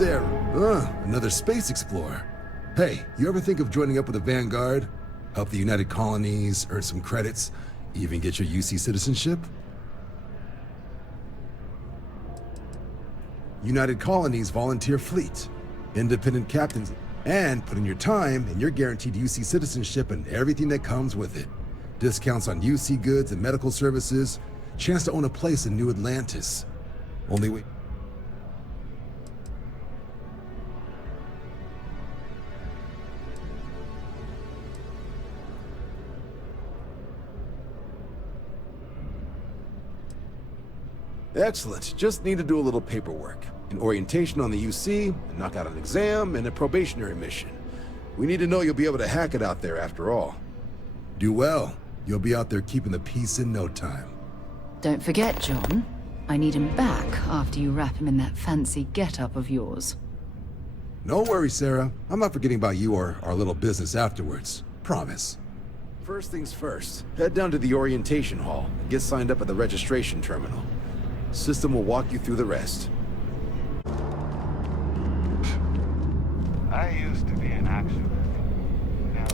Corsair. Another space explorer. Hey, you ever think of joining up with the Vanguard? Help the United Colonies, earn some credits, even get your UC citizenship? United Colonies Volunteer Fleet. Independent captains. And put in your time, and you're guaranteed UC citizenship and everything that comes with it. Discounts on UC goods and medical services. Chance to own a place in New Atlantis. Only way... Excellent. Just need to do a little paperwork. An orientation on the UC, knock out an exam, and a probationary mission. We need to know you'll be able to hack it out there after all. Do well. You'll be out there keeping the peace in no time. Don't forget, John. I need him back after you wrap him in that fancy get-up of yours. No worries, Sarah. I'm not forgetting about you or our little business afterwards. Promise. First things first, head down to the orientation hall and get signed up at the registration terminal. System will walk you through the rest. I used to be an accident. Now...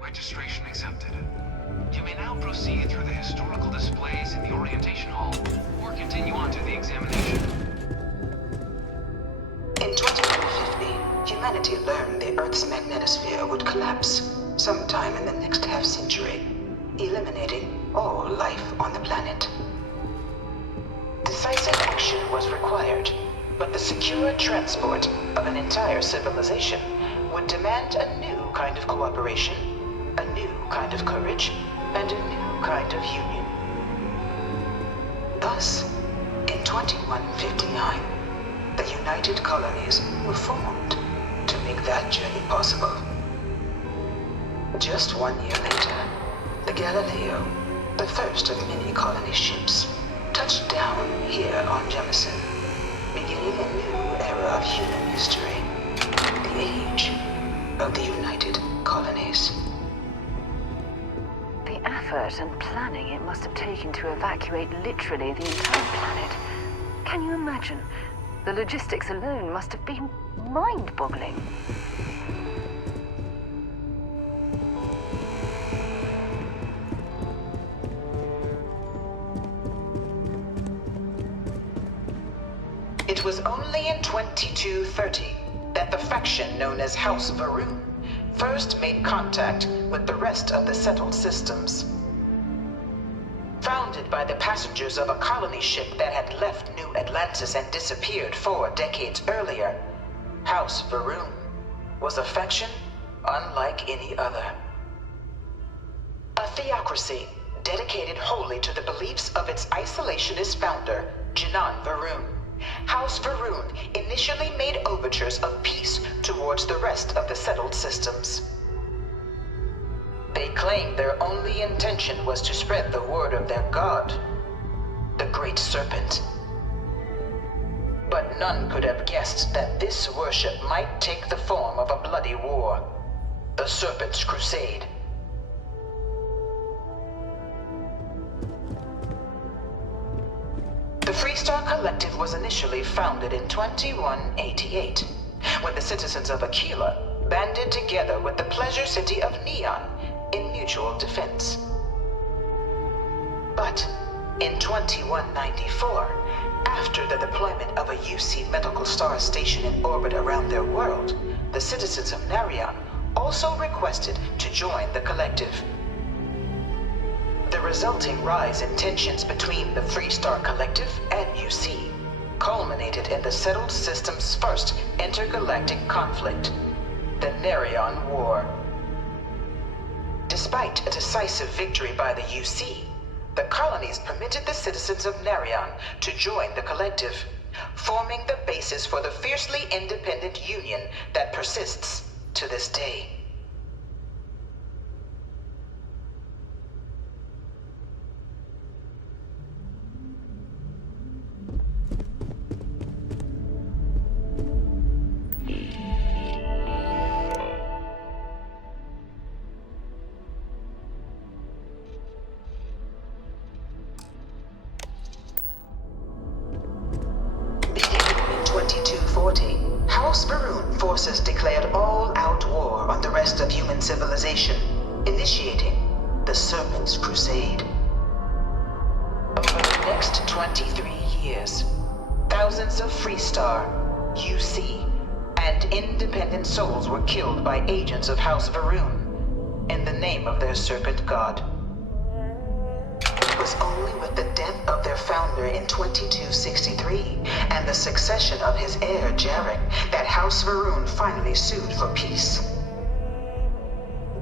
Registration accepted. You may now proceed through the historical displays in the orientation hall, or continue on to the examination. In 2150, humanity learned the Earth's magnetosphere would collapse sometime in the next half-century, eliminating all life on the planet. Decisive action was required, but the secure transport of an entire civilization would demand a new kind of cooperation, a new kind of courage, and a new kind of union. Thus, in 2159, the United Colonies were formed to make that journey possible. Just 1 year later, the Galileo, the first of many colony ships, touched down here on Jemison, beginning a new era of human history, the age of the United Colonies. The effort and planning it must have taken to evacuate literally the entire planet. Can you imagine? The logistics alone must have been mind-boggling. It was only in 2230 that the faction known as House Varun first made contact with the rest of the settled systems. Founded by the passengers of a colony ship that had left New Atlantis and disappeared 4 decades earlier, House Varun was a faction unlike any other. A theocracy dedicated wholly to the beliefs of its isolationist founder, Jinan Varun. House Varun initially made overtures of peace towards the rest of the settled systems. They claimed their only intention was to spread the word of their god, the Great Serpent. But none could have guessed that this worship might take the form of a bloody war, the Serpent's Crusade. The Freestar Collective was initially founded in 2188, when the citizens of Aquila banded together with the pleasure city of Neon in mutual defense. But in 2194, after the deployment of a UC medical star station in orbit around their world, the citizens of Narion also requested to join the collective. The resulting rise in tensions between the Freestar Collective and UC culminated in the settled system's first intergalactic conflict, the Narion War. Despite a decisive victory by the UC, the colonies permitted the citizens of Narion to join the collective, forming the basis for the fiercely independent union that persists to this day. Forces declared all-out war on the rest of human civilization, initiating the Serpent's Crusade. Over the next 23 years, thousands of Freestar, UC, and independent souls were killed by agents of House Va'ruun in the name of their Serpent God. It was only with the death of their founder in 2263 and the succession of his heir Jarek that House Va'ruun finally sued for peace.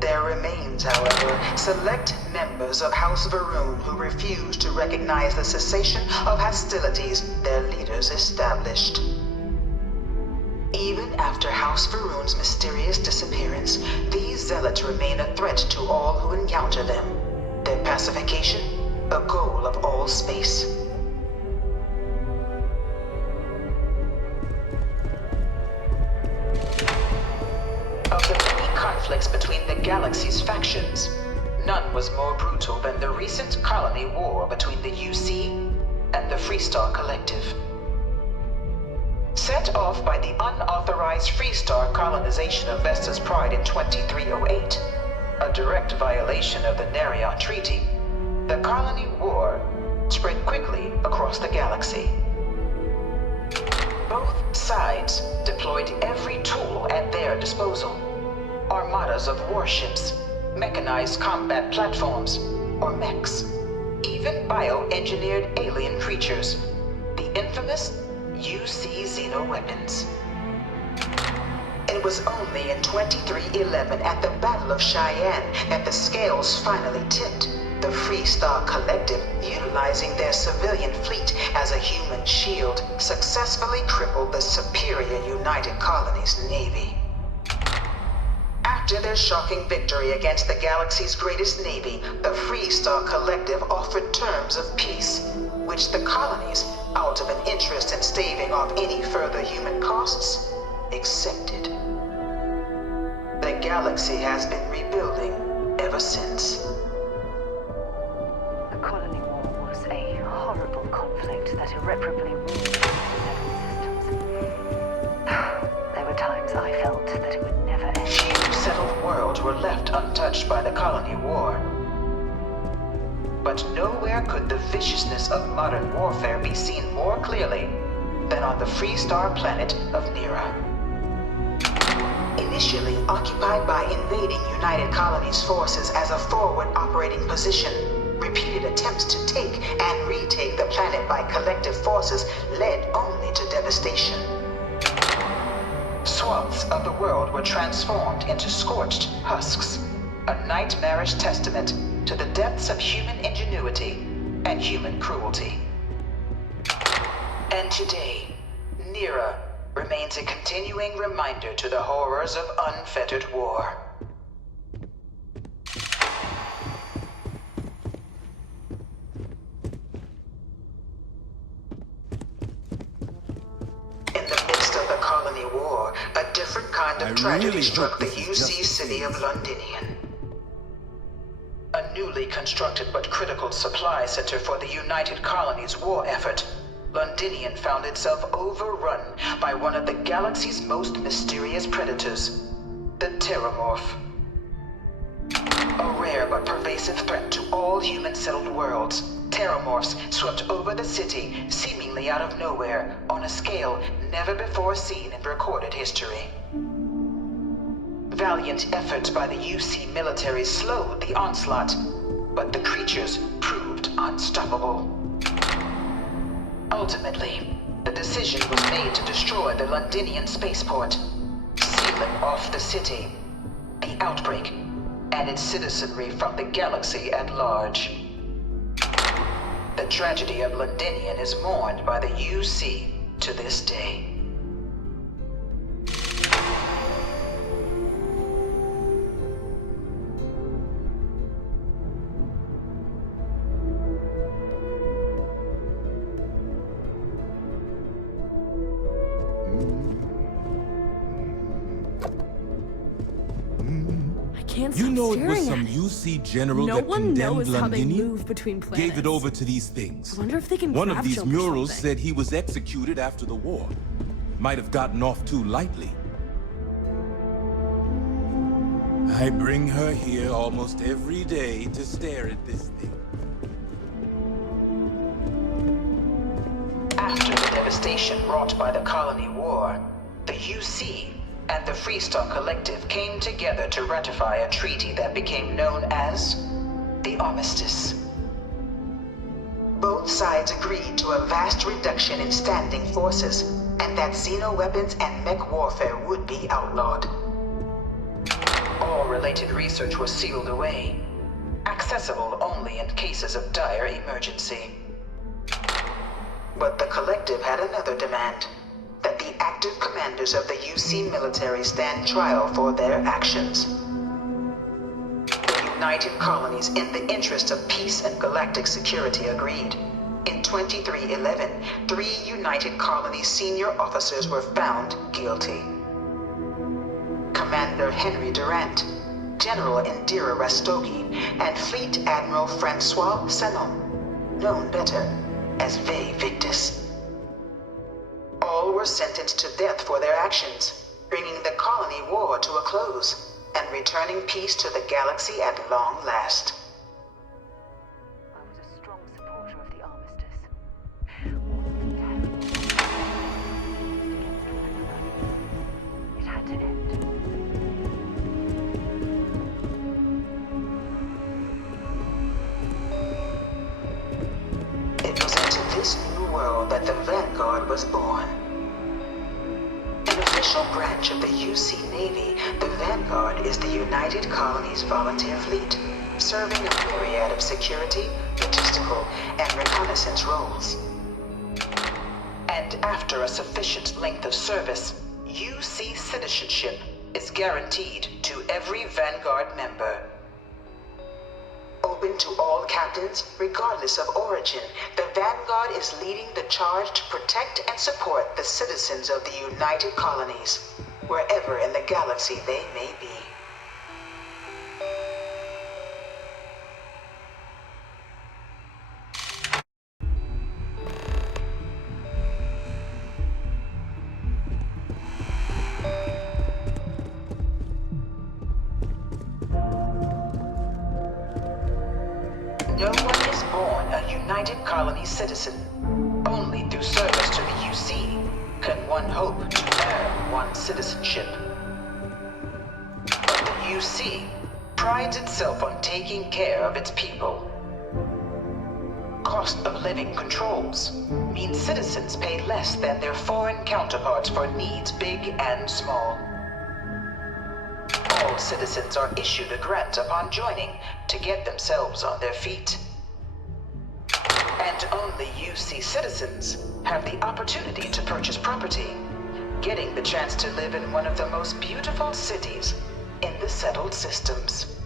There remains, however, select members of House Va'ruun who refuse to recognize the cessation of hostilities their leaders established. Even after House Va'ruun's mysterious disappearance, these zealots remain a threat to all who encounter them. Their pacification, a goal of all space. Of the many conflicts between the galaxy's factions, none was more brutal than the recent Colony War between the UC and the Freestar Collective. Set off by the unauthorized Freestar colonization of Vesta's Pride in 2308, a direct violation of the Narion Treaty, the Colony War spread quickly across the galaxy. Both sides deployed every tool at their disposal. Armadas of warships, mechanized combat platforms, or mechs, even bioengineered alien creatures, the infamous UC xenoweapons. It was only in 2311 at the Battle of Cheyenne that the scales finally tipped. The Freestar Collective, utilizing their civilian fleet as a human shield, successfully crippled the superior United Colonies Navy. After their shocking victory against the galaxy's greatest navy, the Freestar Collective offered terms of peace, which the colonies, out of an interest in staving off any further human costs, accepted. The galaxy has been rebuilding ever since. The Colony War was a horrible conflict that irreparably ruined several systems. There were times I felt that it would never end. Few settled worlds were left untouched by the Colony War. But nowhere could the viciousness of modern warfare be seen more clearly than on the Freestar planet of Nira. Initially occupied by invading United Colonies forces as a forward operating position, repeated attempts to take and retake the planet by collective forces led only to devastation. Swaths of the world were transformed into scorched husks, a nightmarish testament to the depths of human ingenuity and human cruelty. And today, Nira remains a continuing reminder to the horrors of unfettered war. In the midst of the Colony War, a different kind of tragedy struck the UC city of Londinian. A newly constructed but critical supply center for the United Colonies' war effort, Londinian found itself overrun by one of the galaxy's most mysterious predators, the Terramorph. A rare but pervasive threat to all human-settled worlds, Terramorphs swept over the city, seemingly out of nowhere, on a scale never before seen in recorded history. Valiant efforts by the UC military slowed the onslaught, but the creatures proved unstoppable. Ultimately, the decision was made to destroy the Londinian spaceport, sealing off the city, the outbreak, and its citizenry from the galaxy at large. The tragedy of Londinian is mourned by the UC to this day. You know it was some UC general that condemned how they Londinian, move between planets. gave it over to these things. I wonder if they can One of grab these jump or murals something. said he was executed after the war. Might have gotten off too lightly. I bring her here almost every day to stare at this thing. After the devastation wrought by the Colony War, the UC and the Freestar Collective came together to ratify a treaty that became known as the Armistice. Both sides agreed to a vast reduction in standing forces, and that xeno-weapons and mech warfare would be outlawed. All related research was sealed away, accessible only in cases of dire emergency. But the Collective had another demand: that the active commanders of the UC military stand trial for their actions. The United Colonies, in the interest of peace and galactic security, agreed. In 2311, 3 United Colonies senior officers were found guilty. Commander Henry Durant, General Indira Rastogi, and Fleet Admiral Francois Sanon, known better as Ve Victus. All were sentenced to death for their actions, bringing the Colony War to a close and returning peace to the galaxy at long last. I was a strong supporter of the armistice. All of the terrible against one another. It had to end. It was into this new world that the Vanguard was born. An official branch of the UC Navy, the Vanguard is the United Colonies volunteer fleet, serving a myriad of security, logistical, and reconnaissance roles. And after a sufficient length of service, UC citizenship is guaranteed to every Vanguard member. Open to all captains, regardless of origin, the Vanguard is leading the charge to protect and support the citizens of the United Colonies, wherever in the galaxy they may be. No one is born a United Colony citizen. Only through service to the UC can one hope to earn one's citizenship. But the UC prides itself on taking care of its people. Cost of living controls mean citizens pay less than their foreign counterparts for needs big and small. All citizens are issued a grant upon joining to get themselves on their feet. And only UC citizens have the opportunity to purchase property, getting the chance to live in one of the most beautiful cities in the settled systems.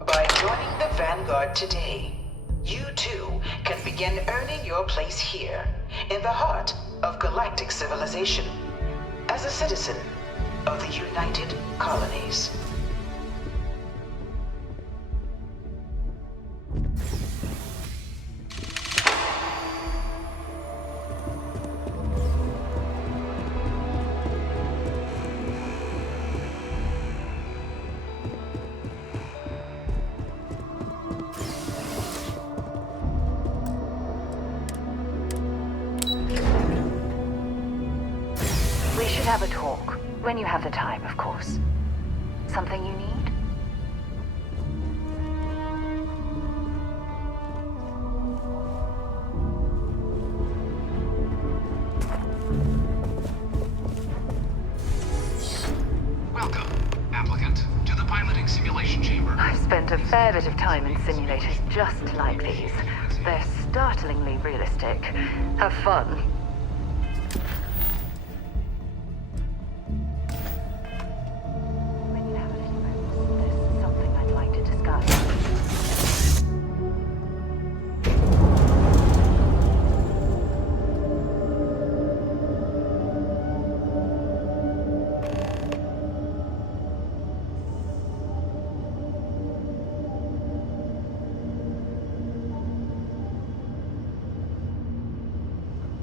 By joining the Vanguard today, you too can begin earning your place here, in the heart of galactic civilization, as a citizen of the United Colonies. have a talk. When you have the time, of course. Something you need? Welcome, applicant, to the piloting simulation chamber. I've spent a fair bit of time in simulators just like these. They're startlingly realistic. Have fun. When you have a few moments, there's something I'd like to discuss.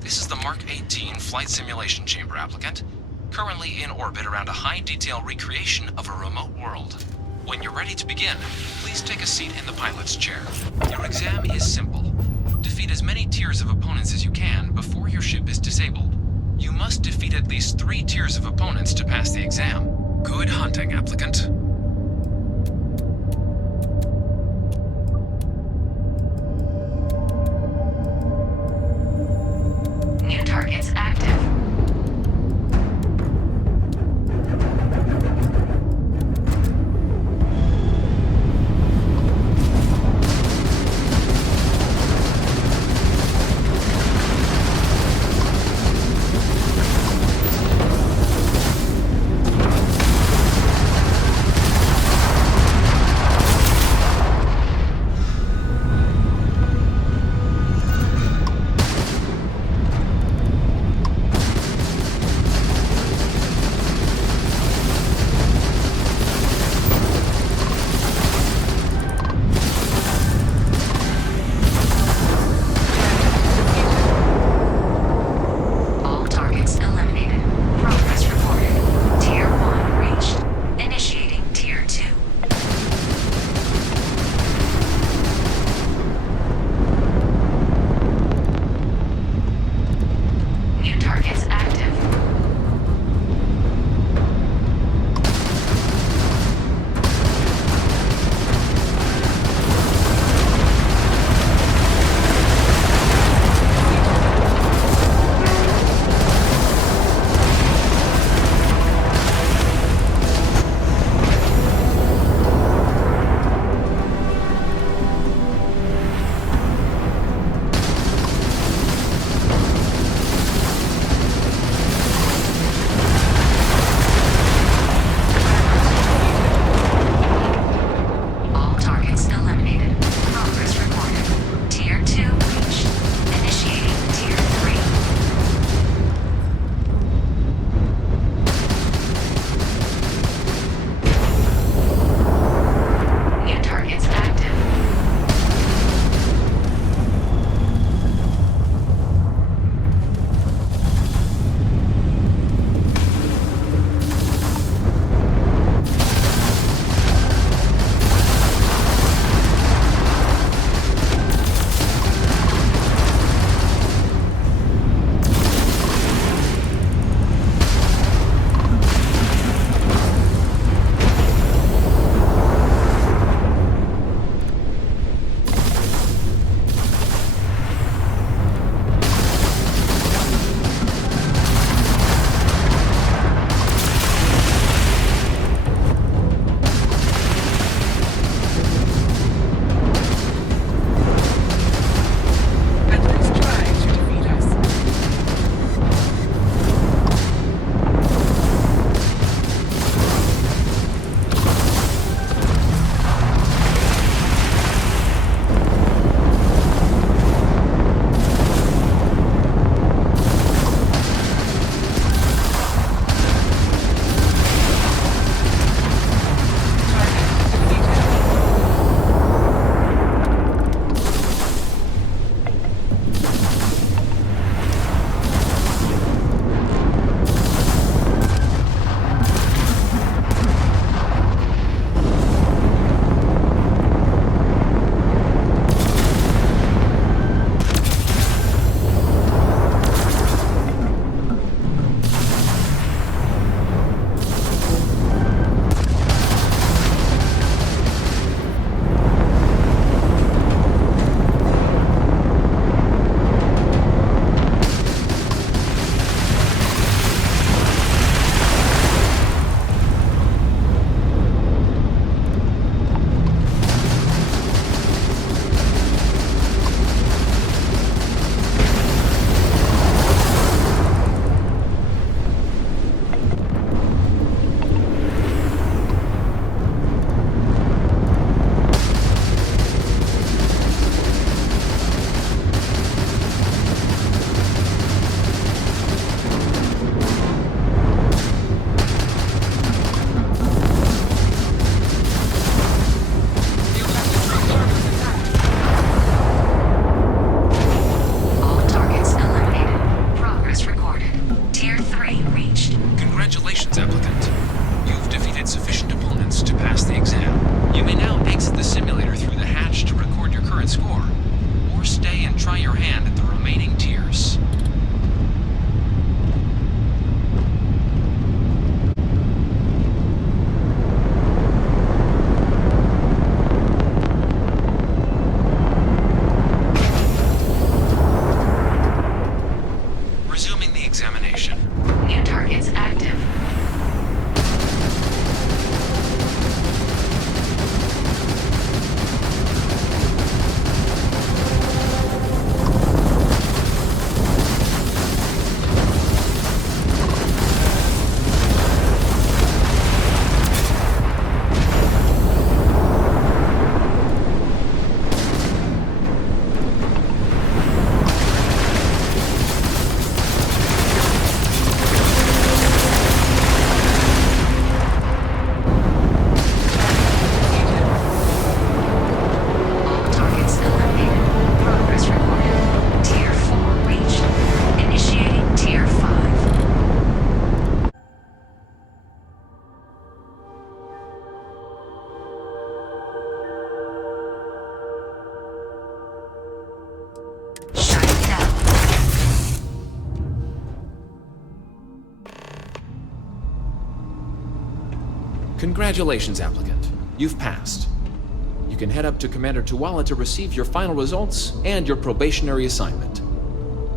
This is the Mark 18 Flight Simulation Chamber applicant, currently in orbit around a high-detail recreation of a remote world. When you're ready to begin, please take a seat in the pilot's chair. Your exam is simple. Defeat as many tiers of opponents as you can before your ship is disabled. You must defeat at least 3 tiers of opponents to pass the exam. Good hunting, applicant. New targets active. eliminate sufficient opponents to pass the exam. You may now exit the simulator through the hatch to record your current score, or stay and try your hand at the remaining tiers. Resuming the examination. New targets active. All targets eliminated. Progress reported. Tier 4 reached. Initiating Tier 5. Shut it down. Congratulations, applicant. You've passed. You can head up to Commander Tuala to receive your final results and your probationary assignment.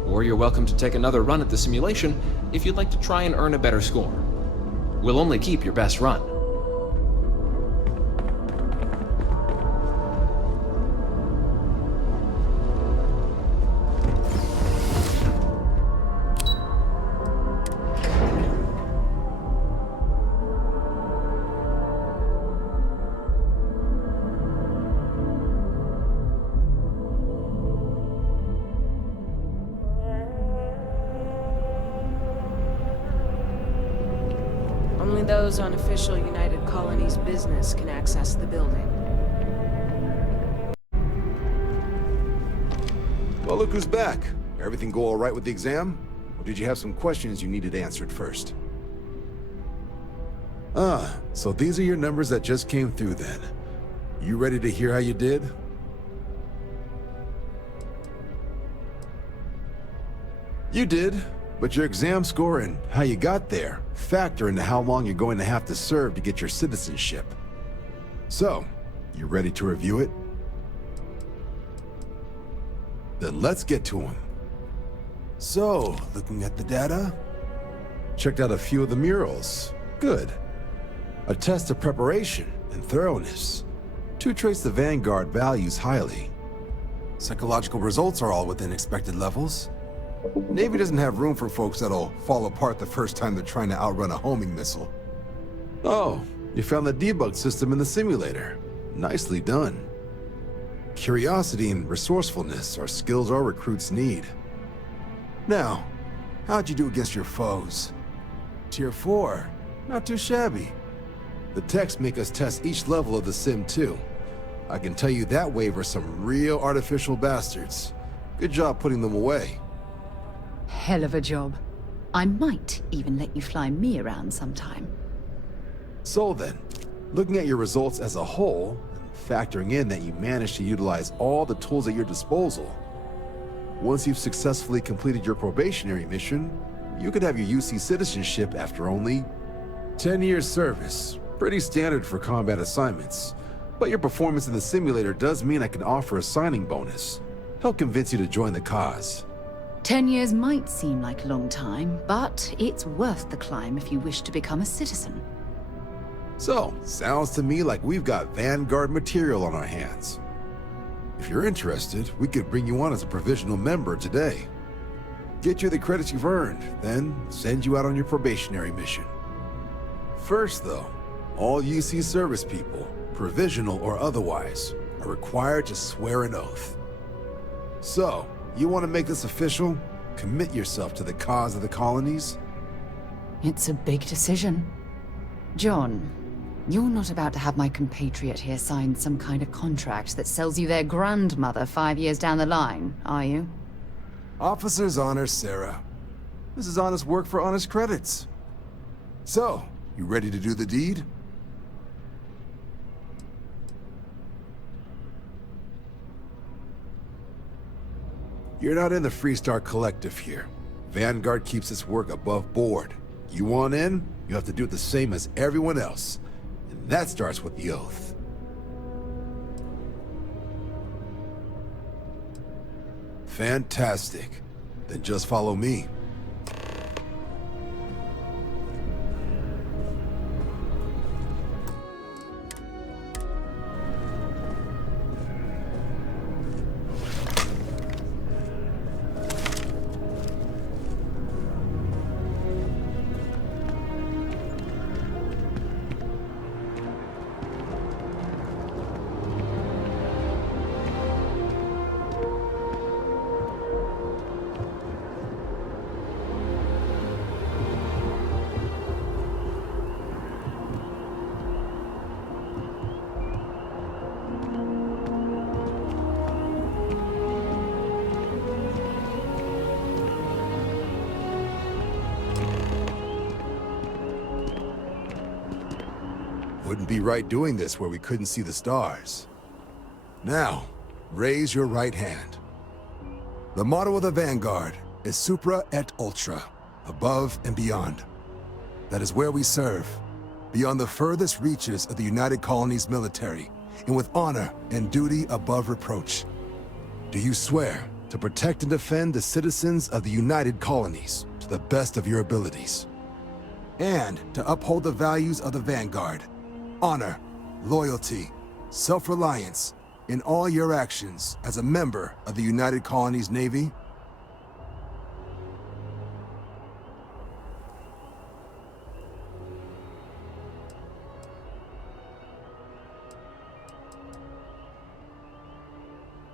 Or you're welcome to take another run at the simulation if you'd like to try and earn a better score. We'll only keep your best run. Only those on official United Colonies business can access the building. Well, look who's back. Everything go all right with the exam? Or did you have some questions you needed answered first? So these are your numbers that just came through then. You ready to hear how you did? You did, but your exam score and how you got there factor into how long you're going to have to serve to get your citizenship. So, you ready to review it? Then let's get to them. So, looking at the data, checked out a few of the murals. Good. A test of preparation and thoroughness. Two traits the Vanguard values highly. Psychological results are all within expected levels. Navy doesn't have room for folks that'll fall apart the first time they're trying to outrun a homing missile. Oh, you found the debug system in the simulator. Nicely done. Curiosity and resourcefulness are skills our recruits need. Now, how'd you do against your foes? Tier 4, not too shabby. The techs make us test each level of the sim too. I can tell you that wave are some real artificial bastards. Good job putting them away. Hell of a job. I might even let you fly me around sometime. So then, looking at your results as a whole, and factoring in that you managed to utilize all the tools at your disposal, once you've successfully completed your probationary mission, you could have your UC citizenship after only 10 years service. Pretty standard for combat assignments. But your performance in the simulator does mean I can offer a signing bonus. Help convince you to join the cause. 10 years might seem like a long time, but it's worth the climb if you wish to become a citizen. So, sounds to me like we've got Vanguard material on our hands. If you're interested, we could bring you on as a provisional member today. Get you the credits you've earned, then send you out on your probationary mission. First though, all UC service people, provisional or otherwise, are required to swear an oath. So, you want to make this official? Commit yourself to the cause of the colonies? It's a big decision. John, you're not about to have my compatriot here sign some kind of contract that sells you their grandmother 5 years down the line, are you? Officer's honor, Sarah. This is honest work for honest credits. So, you ready to do the deed? You're not in the Freestar Collective here. Vanguard keeps its work above board. You want in, you have to do it the same as everyone else. And that starts with the oath. Fantastic. Then just follow me. Wouldn't be right doing this where we couldn't see the stars. Now, raise your right hand. The motto of the Vanguard is Supra et Ultra, above and beyond. That is where we serve, beyond the furthest reaches of the United Colonies military, and with honor and duty above reproach. Do you swear to protect and defend the citizens of the United Colonies to the best of your abilities? And to uphold the values of the Vanguard, honor, loyalty, self-reliance in all your actions as a member of the United Colonies Navy?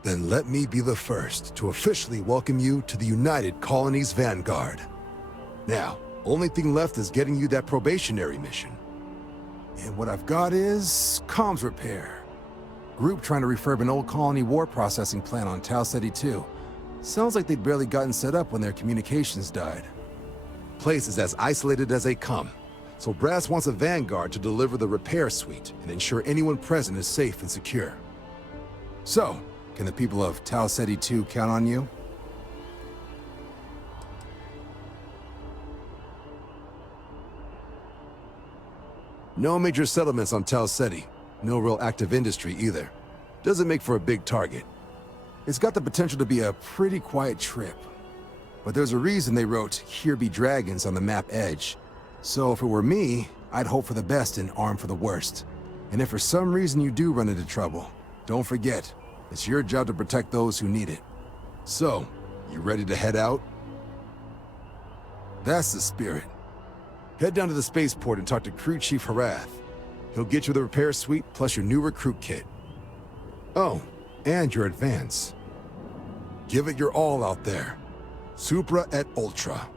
Then let me be the first to officially welcome you to the United Colonies Vanguard. Now, only thing left is getting you that probationary mission. And what I've got is comms repair. Group trying to refurb an old Colony War processing plant on Tau Ceti 2. Sounds like they'd barely gotten set up when their communications died. Place is as isolated as they come, so Brass wants a Vanguard to deliver the repair suite and ensure anyone present is safe and secure. So, can the people of Tau Ceti 2 count on you? No major settlements on Tau Ceti. No real active industry either. Doesn't make for a big target. It's got the potential to be a pretty quiet trip. But there's a reason they wrote, "Here be dragons" on the map edge. So if it were me, I'd hope for the best and arm for the worst. And if for some reason you do run into trouble, don't forget, it's your job to protect those who need it. So, you ready to head out? That's the spirit. Head down to the spaceport and talk to Crew Chief Harath. He'll get you the repair suite plus your new recruit kit. Oh, and your advance. Give it your all out there. Supra et Ultra.